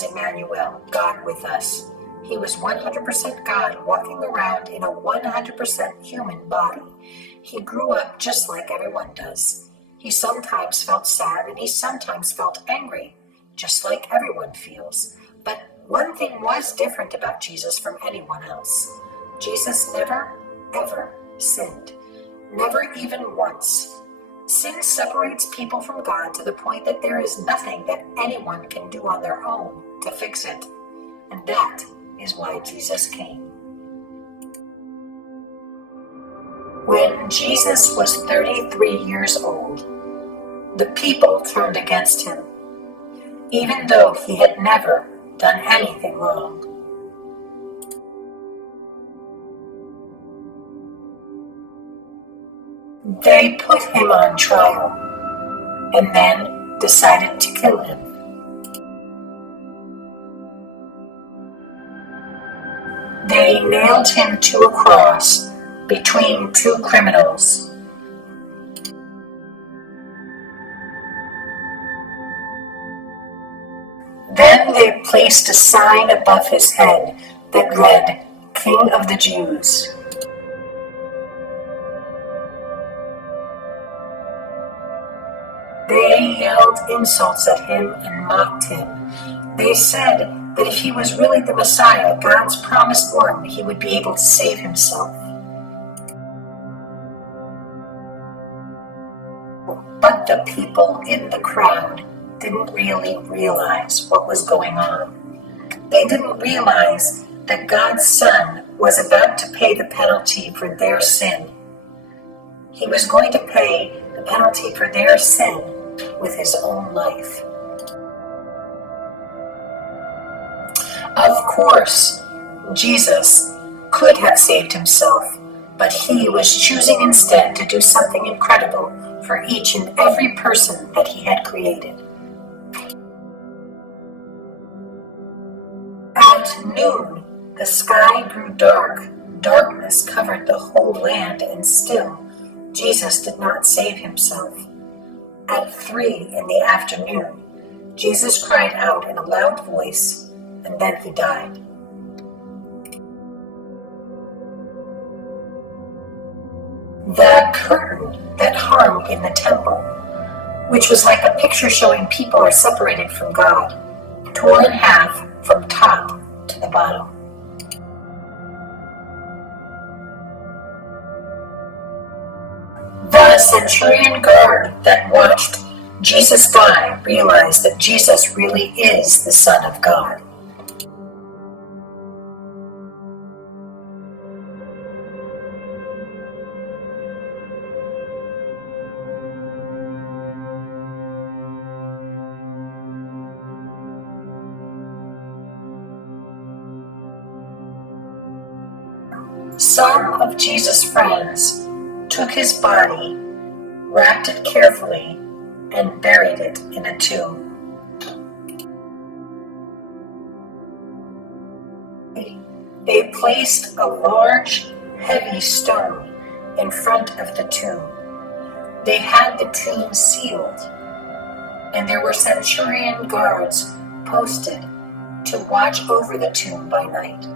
was Emmanuel, God with us. He was 100% God, walking around in a 100% human body. He grew up just like everyone does. He sometimes felt sad and he sometimes felt angry, just like everyone feels. But one thing was different about Jesus from anyone else. Jesus never, ever sinned. Never even once. Sin separates people from God to the point that there is nothing that anyone can do on their own to fix it. And that is why Jesus came. When Jesus was 33 years old, the people turned against him, even though he had never done anything wrong. They put him on trial and then decided to kill him. They nailed him to a cross between two criminals. Then they placed a sign above his head that read, "King of the Jews." They yelled insults at him and mocked him. They said that if he was really the Messiah, God's promised one, he would be able to save himself. But the people in the crowd didn't really realize what was going on. They didn't realize that God's Son was about to pay the penalty for their sin. He was going to pay the penalty for their sin with his own life. Of course, Jesus could have saved himself, but he was choosing instead to do something incredible for each and every person that he had created. At noon, the sky grew dark. Darkness covered the whole land, and still, Jesus did not save himself. At 3 in the afternoon, Jesus cried out in a loud voice, and then he died. The curtain that hung in the temple, which was like a picture showing people are separated from God, tore in half from top to the bottom. The centurion guard that watched Jesus die realized that Jesus really is the Son of God. Some of Jesus' friends took his body, wrapped it carefully, and buried it in a tomb. They placed a large, heavy stone in front of the tomb. They had the tomb sealed, and there were centurion guards posted to watch over the tomb by night.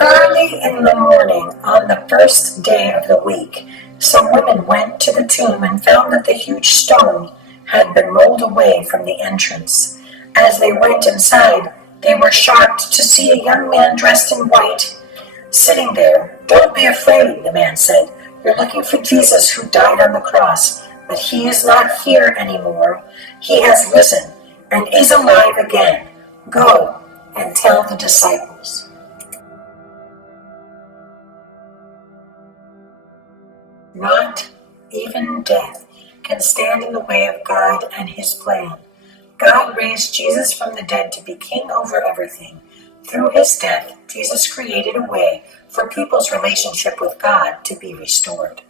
Early in the morning, on the first day of the week, some women went to the tomb and found that the huge stone had been rolled away from the entrance. As they went inside, they were shocked to see a young man dressed in white sitting there. "Don't be afraid," the man said. "You're looking for Jesus who died on the cross, but he is not here anymore. He has risen and is alive again. Go and tell the disciples." Not even death can stand in the way of God and his plan. God raised Jesus from the dead to be king over everything. Through his death, Jesus created a way for people's relationship with God to be restored.